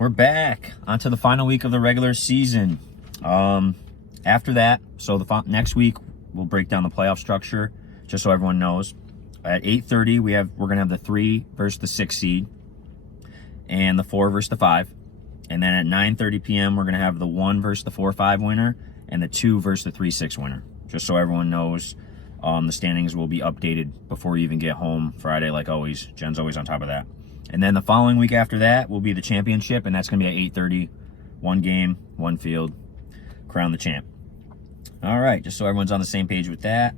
We're back onto the final week of the regular season. After that, so next week we'll break down the playoff structure, just so everyone knows. At 8:30, we're gonna have the 3 versus the 6 seed, and the 4 versus the 5. And then at 9:30 p.m., we're gonna have the 1 versus the 4-5 winner, and the 2 versus the 3-6 winner. Just so everyone knows, the standings will be updated before you even get home Friday, like always. Jen's always on top of that. And then the following week after that will be the championship, and that's going to be at 8:30. 1 game, 1 field, crown the champ. All right, just so everyone's on the same page with that.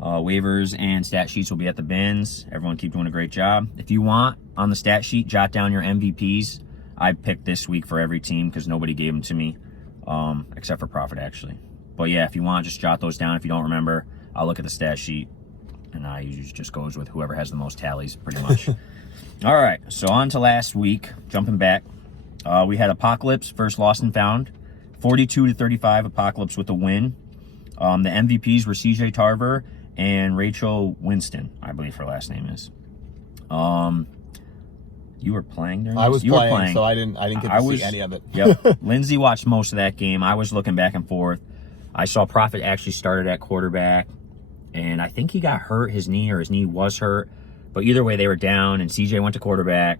Waivers and stat sheets will be at the bins. Everyone keep doing a great job. If you want, on the stat sheet, jot down your MVPs. I picked this week for every team because nobody gave them to me, except for Profit, actually. But yeah, if you want, just jot those down. If you don't remember, I'll look at the stat sheet, and I usually just goes with whoever has the most tallies, pretty much. All right, so on to last week. Jumping back, we had Apocalypse versus Lost and Found, 42-35. Apocalypse with a win. The MVPs were CJ Tarver and Rachel Winston, I believe her last name is. You were playing during this? I was playing, so I didn't get to see any of it. Yep. Lindsay watched most of that game. I was looking back and forth. I saw Prophet actually started at quarterback, and I think he got hurt, his knee was hurt. But either way, they were down, and CJ went to quarterback,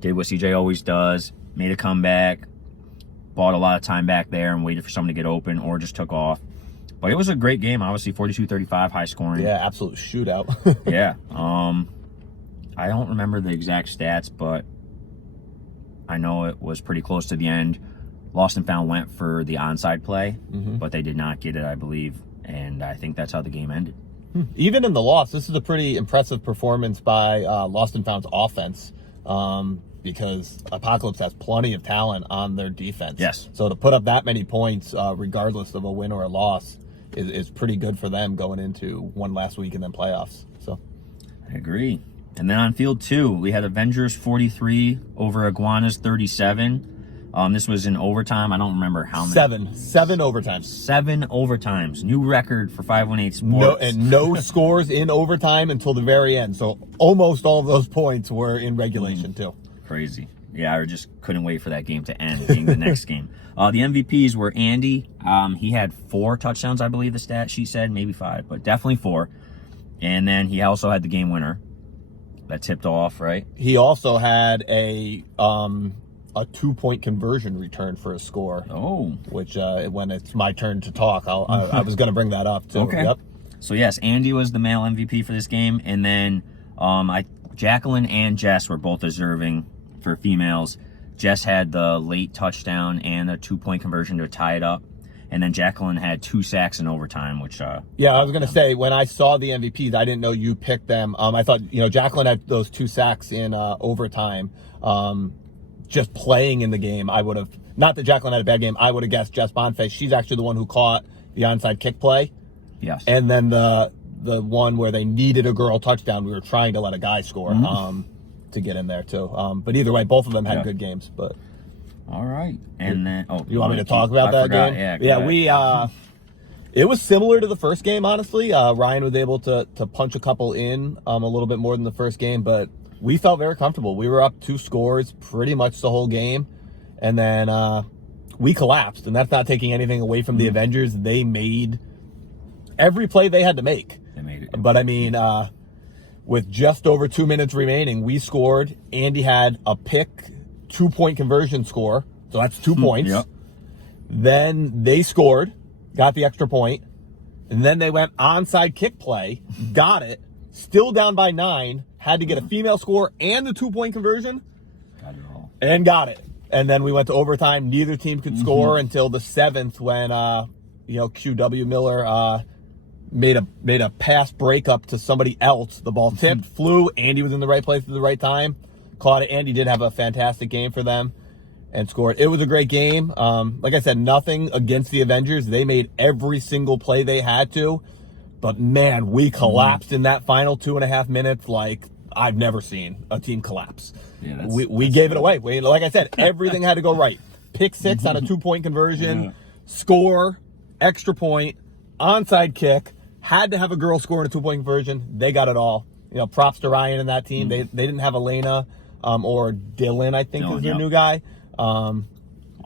did what CJ always does, made a comeback, bought a lot of time back there and waited for someone to get open, or just took off. But it was a great game, obviously, 42-35, high scoring. Yeah, absolute shootout. Yeah. I don't remember the exact stats, but I know it was pretty close to the end. Lost and Found went for the onside play, but they did not get it, I believe, and I think that's how the game ended. Even in the loss, this is a pretty impressive performance by Lost and Found's offense, because Apocalypse has plenty of talent on their defense. Yes. So to put up that many points, regardless of a win or a loss, is pretty good for them going into one last week and then playoffs. So, I agree. And then on field 2, we had Avengers 43 over Iguanas 37. This was in overtime. I don't remember how many. 7 overtimes. 7 overtimes. New record for 518 Sports. No scores in overtime until the very end. So almost all of those points were in regulation too. Crazy. Yeah, I just couldn't wait for that game to end, being the next game. The MVPs were Andy. He had 4 touchdowns, I believe the stat sheet said. Maybe 5, but definitely 4. And then he also had the game winner that tipped off, right? He also had a 2-point conversion return for a score. Oh. Which, when it's my turn to talk, I was going to bring that up too. Okay. Yep. So yes, Andy was the male MVP for this game, and then Jacqueline and Jess were both deserving for females. Jess had the late touchdown and a 2-point conversion to tie it up, and then Jacqueline had 2 sacks in overtime, which yeah, I was going to say, when I saw the MVPs, I didn't know you picked them. I thought, Jacqueline had those 2 sacks in overtime. Just playing in the game, I would have, not that Jacqueline had a bad game, I would have guessed Jess Bonface. She's actually the one who caught the onside kick play. Yes. And then the one where they needed a girl touchdown, we were trying to let a guy score to get in there too. But either way, both of them had good games. But all right. And then you want me to talk about that game? Yeah, it was similar to the first game, honestly. Ryan was able to punch a couple in a little bit more than the first game, but we felt very comfortable. We were up 2 scores pretty much the whole game, and then we collapsed. And that's not taking anything away from the Avengers. They made every play they had to make. They made it. But I mean, with just over 2 minutes remaining, we scored. Andy had a pick, 2-point conversion score, so that's 2 points. Yep. Then they scored, got the extra point, and then they went onside kick play, got it, still down by 9. Had to get a female score and the 2-point conversion. Got it all. And got it. And then we went to overtime. Neither team could score until the 7th when, QW Miller made a pass breakup to somebody else. The ball tipped, flew. Andy was in the right place at the right time. Caught it. Andy did have a fantastic game for them and scored. It was a great game. Like I said, nothing against the Avengers. They made every single play they had to. But, man, we collapsed in that final 2.5 minutes like I've never seen a team collapse. Yeah, we gave it away. Like I said, everything had to go right. Pick 6 on a 2-point conversion, score, extra point, onside kick, had to have a girl score in a 2-point conversion. They got it all. Props to Ryan and that team. They didn't have Elena or Dylan, I think is their Yep. new guy.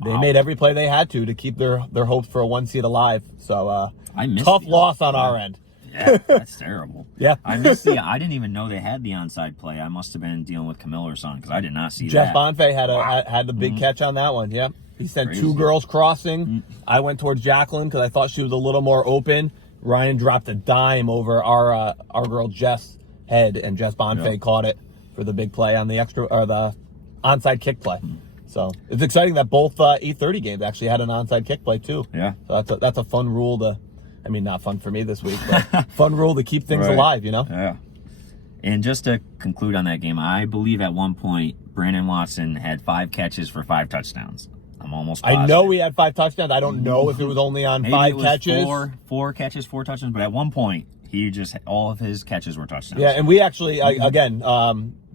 They made every play they had to keep their hopes for a 1 seed alive. So I missed tough the loss on our end. Yeah, that's terrible. Yeah. I didn't even know they had the onside play. I must have been dealing with Camille or something because I did not see Jeff that. Bonfay had the big catch on that one. Yep. He sent Crazy. 2 girls crossing. I went towards Jacqueline because I thought she was a little more open. Ryan dropped a dime over our girl Jess' head, and Jess Bonfay caught it for the big play on the the onside kick play. So it's exciting that both 8:30 games actually had an onside kick play too. Yeah. So that's a fun rule to. I mean, not fun for me this week, but fun rule to keep things Right. alive, you know? Yeah. And just to conclude on that game, I believe at one point Brandon Watson had 5 catches for 5 touchdowns. I'm almost positive. I know we had 5 touchdowns. I don't know if it was only on Maybe 5 it was catches. Four catches, 4 touchdowns, but at one point he just all of his catches were touchdowns. Yeah, and we actually, again,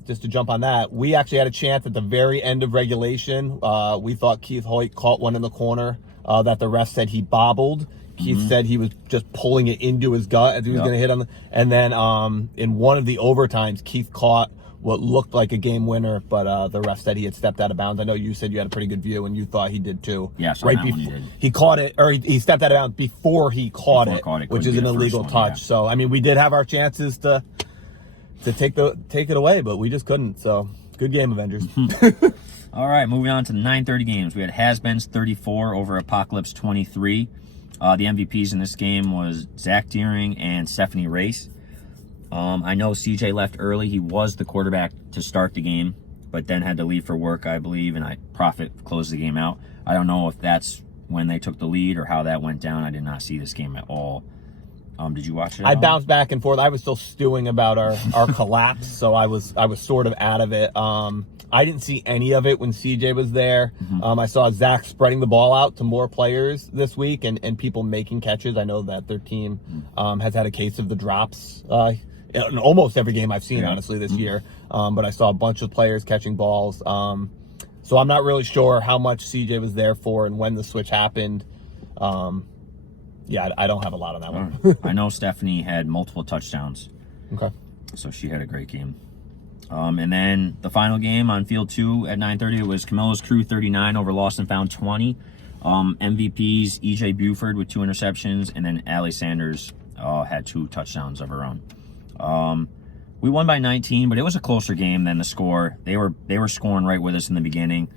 just to jump on that, we actually had a chance at the very end of regulation. We thought Keith Hoyt caught one in the corner that the ref said he bobbled. Keith said he was just pulling it into his gut as he was going to hit on the. And then in one of the overtimes, Keith caught what looked like a game winner, but the ref said he had stepped out of bounds. I know you said you had a pretty good view, and you thought he did too. Yeah, so right that one before he did. he caught it, or he stepped out of bounds before he caught it, which couldn't is be an the first illegal one, touch. yeah. So I mean, we did have our chances to take it away, but we just couldn't. So good game, Avengers. All right, moving on to the 9:30 games. We had Has-Beens 34 over Apocalypse 23. The MVPs in this game was Zach Deering and Stephanie Race. I know CJ left early. He was the quarterback to start the game, but then had to leave for work, I believe, and Profit closed the game out. I don't know if that's when they took the lead or how that went down. I did not see this game at all. Did you watch it? I bounced back and forth. I was still stewing about our collapse, so I was sort of out of it. I didn't see any of it when CJ was there. I saw Zach spreading the ball out to more players this week and people making catches. I know that their team has had a case of the drops in almost every game I've seen, honestly, this year. But I saw a bunch of players catching balls. So I'm not really sure how much CJ was there for and when the switch happened. Yeah, I don't have a lot on that one. I know Stephanie had multiple touchdowns. Okay. So she had a great game. And then the final game on field 2 at 9:30, it was Camilla's Crew 39 over Lost and Found 20. MVPs, EJ Buford with 2 interceptions, and then Allie Sanders had 2 touchdowns of her own. We won by 19, but it was a closer game than the score. They were scoring right with us in the beginning.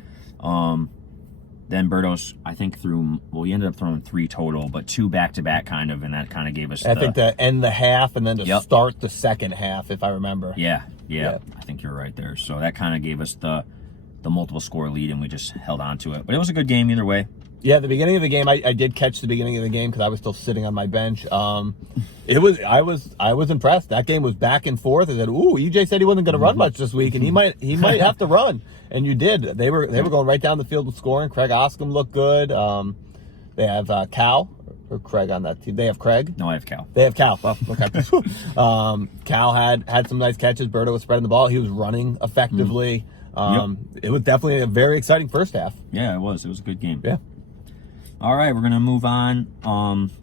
Then Bertos, I think he ended up throwing 3 total, but 2 back-to-back kind of, and that kind of gave us I think to end the half and then to start the second half, if I remember. Yeah, I think you're right there. So that kind of gave us the multiple score lead, and we just held on to it. But it was a good game either way. Yeah, the beginning of the game, I did catch the beginning of the game because I was still sitting on my bench. I was impressed. That game was back and forth. I said, "Ooh, EJ said he wasn't going to run much this week, and he might have to run." And you did. They were going right down the field with scoring. Craig Oscom looked good. They have Cal or Craig on that team. They have Craig. No, I have Cal. They have Cal. Oh, okay. Cal had some nice catches. Berto was spreading the ball. He was running effectively. It was definitely a very exciting first half. Yeah, it was. It was a good game. Yeah. All right, we're going to move on.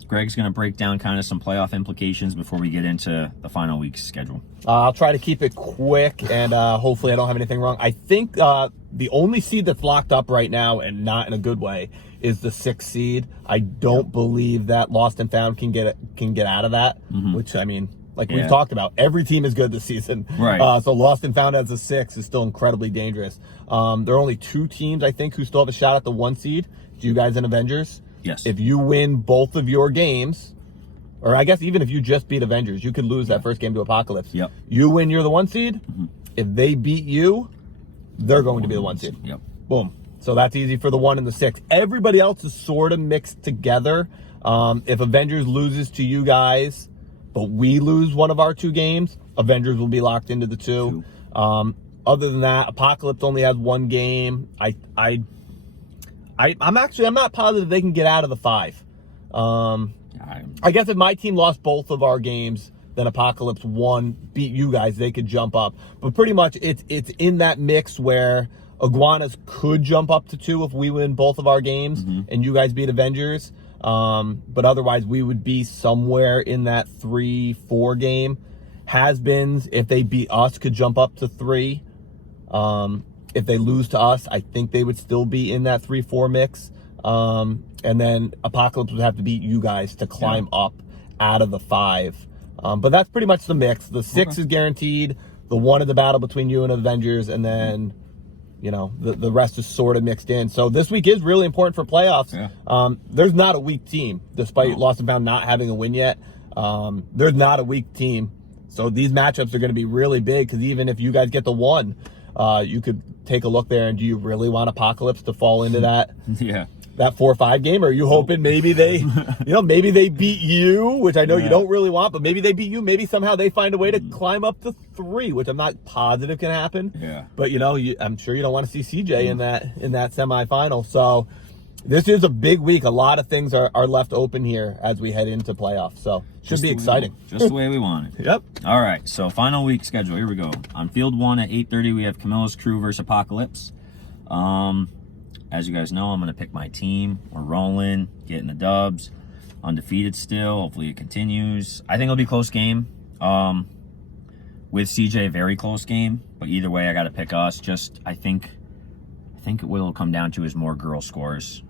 Greg's going to break down kind of some playoff implications before we get into the final week's schedule. I'll try to keep it quick, and hopefully I don't have anything wrong. I think the only seed that's locked up right now, and not in a good way, is the 6th seed. I don't believe that Lost and Found can get out of that, which, I mean, like we've talked about, every team is good this season. Right. So Lost and Found as a 6 is still incredibly dangerous. There are only 2 teams, I think, who still have a shot at the 1 seed. You guys and Avengers. Yes. If you win both of your games, or I guess even if you just beat Avengers, you could lose that first game to Apocalypse. Yep. You win, you're the 1 seed. If they beat you, they're going to be the 1 seed. Yep. Boom. So that's easy for the 1 and the 6. Everybody else is sort of mixed together. If Avengers loses to you guys, but we lose one of our 2 games, Avengers will be locked into the 2. Other than that, Apocalypse only has 1 game. I'm not positive they can get out of the 5. I guess if my team lost both of our games, then Apocalypse beat you guys, they could jump up. But pretty much it's in that mix where Iguanas could jump up to 2 if we win both of our games and you guys beat Avengers. But otherwise we would be somewhere in that 3-4 game. Has-Beens, if they beat us, could jump up to 3. If they lose to us, I think they would still be in that 3-4 mix. And then Apocalypse would have to beat you guys to climb up out of the 5. But that's pretty much the mix. The 6 is guaranteed. The 1 is the battle between you and Avengers, and then the rest is sort of mixed in. So this week is really important for playoffs. There's not a weak team, despite Lost and Found not having a win yet. There's not a weak team. So these matchups are going to be really big, because even if you guys get the 1, you could take a look there, and do you really want Apocalypse to fall into that? That 4-5 game? Or are you hoping maybe they, maybe they beat you, which I know you don't really want, but maybe they beat you. Maybe somehow they find a way to climb up to 3, which I'm not positive can happen. But I'm sure you don't want to see CJ in that semifinal. So this is a big week. A lot of things are left open here as we head into playoffs. So should be exciting. Just the way we want it. All right. So final week schedule. Here we go. On field 1 at 8:30, we have Camilla's Crew versus Apocalypse. As you guys know, I'm going to pick my team. We're rolling, getting the dubs. Undefeated still. Hopefully it continues. I think it'll be a close game. With CJ, a very close game. But either way, I got to pick us. I think what it'll come down to is more girl scores.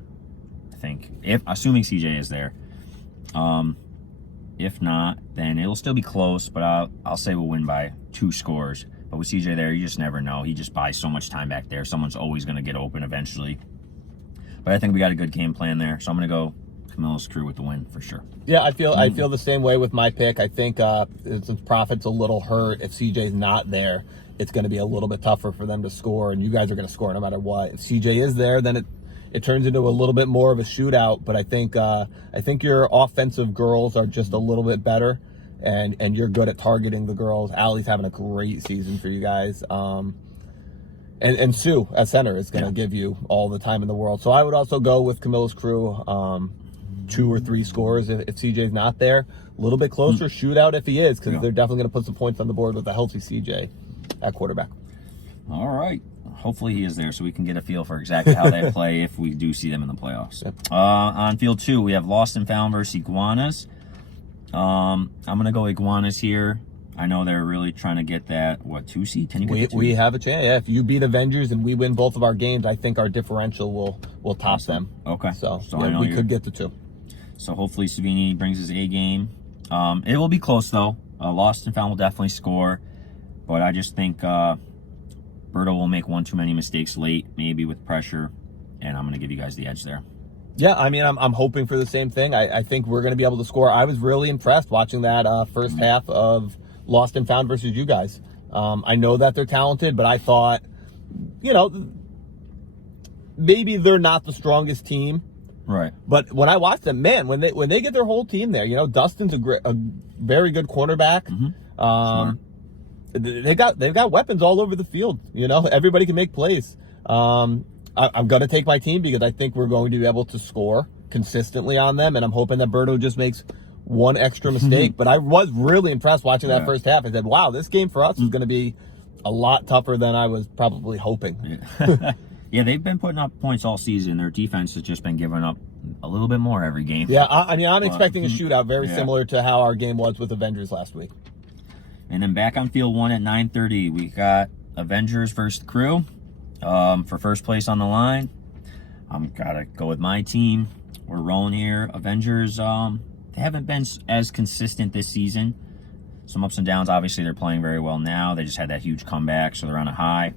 I think, assuming CJ is there. If not, then it'll still be close. But I'll say we'll win by 2 scores. But with CJ there, you just never know. He just buys so much time back there. Someone's always going to get open eventually. But I think we got a good game plan there. So I'm going to go Camilla's Crew with the win for sure. Yeah, I feel the same way with my pick. I think since Profit's a little hurt, if CJ's not there, it's going to be a little bit tougher for them to score. And you guys are going to score no matter what. If CJ is there, then it turns into a little bit more of a shootout. But I think your offensive girls are just a little bit better. And you're good at targeting the girls. Allie's having a great season for you guys. And Sue at center is going to give you all the time in the world. So I would also go with Camilla's Crew, 2 or 3 scores if CJ's not there. A little bit closer shootout if he is, because they're definitely going to put some points on the board with a healthy CJ at quarterback. All right. Hopefully he is there so we can get a feel for exactly how they play if we do see them in the playoffs. On field 2, we have Lost and Found versus Iguanas. I'm going to go Iguanas here. I know they're really trying to get that, 2 seed? Can you get we have a chance. Yeah, if you beat Avengers and we win both of our games, I think our differential will top them. Okay. So I know we could get the 2. So hopefully Savini brings his A game. It will be close, though. Lost and Found will definitely score. But I just think Berto will make one too many mistakes late, maybe with pressure. And I'm going to give you guys the edge there. Yeah, I mean, I'm hoping for the same thing. I think we're going to be able to score. I was really impressed watching that first half of Lost and Found versus you guys. I know that they're talented, but I thought, maybe they're not the strongest team. Right. But when I watched them, man, when they get their whole team there, Dustin's a very good cornerback. They've got weapons all over the field. Everybody can make plays. I'm going to take my team because I think we're going to be able to score consistently on them, and I'm hoping that Berto just makes one extra mistake. But I was really impressed watching that first half. I said, wow, this game for us is going to be a lot tougher than I was probably hoping. Yeah, they've been putting up points all season. Their defense has just been giving up a little bit more every game. Yeah, I'm expecting a shootout very similar to how our game was with Avengers last week. And then back on field 1 at 9:30, we got Avengers versus the Crew. For first place on the line, I'm gotta go with my team. We're rolling here. Avengers, they haven't been as consistent this season. Some ups and downs. Obviously, they're playing very well now. They just had that huge comeback, so they're on a high.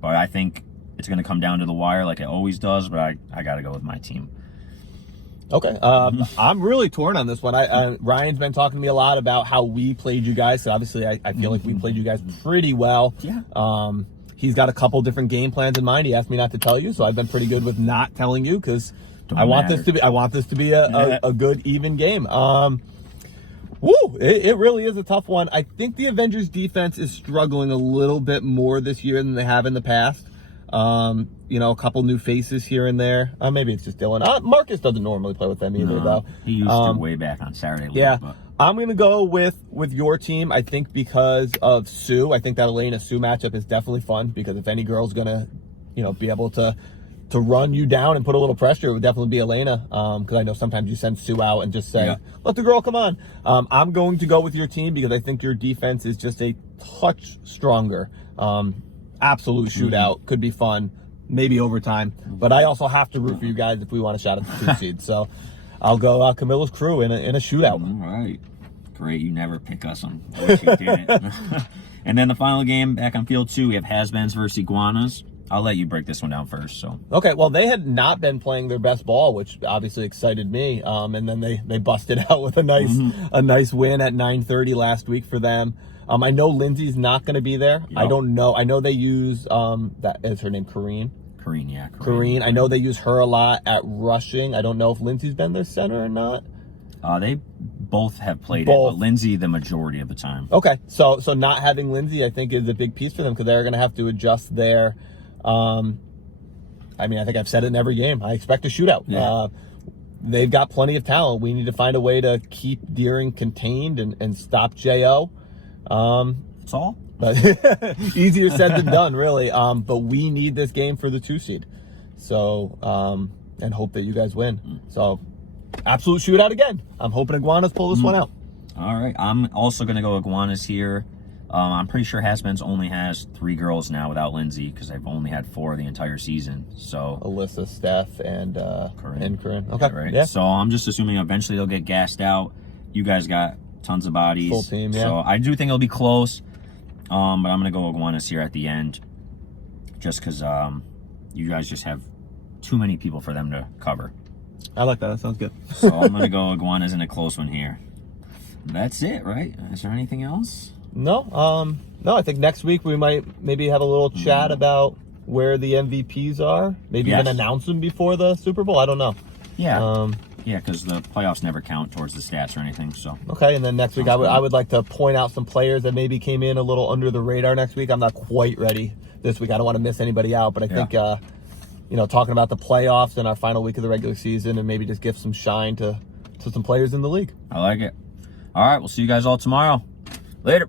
But I think it's going to come down to the wire like it always does, but I got to go with my team. Okay. I'm really torn on this one. Ryan's been talking to me a lot about how we played you guys. So obviously, I feel like we played you guys pretty well. Yeah. He's got a couple different game plans in mind. He asked me not to tell you, so I've been pretty good with not telling you because I want this to be a good even game. It really is a tough one. I think the Avengers defense is struggling a little bit more this year than they have in the past. A couple new faces here and there. Maybe it's just Dylan. Marcus doesn't normally play with them either, though. He used to way back on Saturday. Yeah. But I'm going to go with your team, I think, because of Sue. I think that Elena-Sue matchup is definitely fun because if any girl's going to, be able to run you down and put a little pressure, it would definitely be Elena. Because I know sometimes you send Sue out and just say, let the girl come on. I'm going to go with your team because I think your defense is just a touch stronger. absolute shootout. Could be fun, maybe overtime. But I also have to root for you guys if we want a shot at the 2 seed. So I'll go Camilla's crew in a shootout. All right. Great. You never pick us on what you didn't. And then the final game back on field 2, we have Has-Beens versus Iguanas. I'll let you break this one down first. So okay, well, they had not been playing their best ball, which obviously excited me. And then they busted out with a nice win at 9:30 last week for them. I know Lindsay's not going to be there. Yep. I don't know. I know they use that is her name, Kareen. Kareen, yeah. Kareen. I know they use her a lot at rushing. I don't know if Lindsay's been their center or not. They both have played it, but Lindsay the majority of the time. Okay, so not having Lindsay, I think, is a big piece for them because they're going to have to adjust their. I mean, I think I've said it in every game. I expect a shootout. Yeah. They've got plenty of talent. We need to find a way to keep Deering contained and stop Jo. That's all. But easier said than done, really. But we need this game for the 2 seed. So, and hope that you guys win. So, absolute shootout again. I'm hoping Iguanas pull this one out. All right. I'm also going to go Iguanas here. I'm pretty sure Has-Beens only has 3 girls now without Lindsay because they've only had 4 the entire season. So Alyssa, Steph, and Corinne. Okay, yeah, right. Yeah. So I'm just assuming eventually they'll get gassed out. You guys got tons of bodies. Full team, yeah. So I do think it'll be close. But I'm going to go Iguanas here at the end just because you guys just have too many people for them to cover. I like that. That sounds good. So I'm going to go Iguanas in a close one here. That's it, right? Is there anything else? No, I think next week we might maybe have a little chat about where the MVPs are. Maybe even announce them before the Super Bowl. I don't know. Yeah. Yeah, because the playoffs never count towards the stats or anything. So okay, and then next week I would like to point out some players that maybe came in a little under the radar next week. I'm not quite ready this week. I don't want to miss anybody out, but I think talking about the playoffs and our final week of the regular season and maybe just give some shine to some players in the league. I like it. All right, we'll see you guys all tomorrow. Later.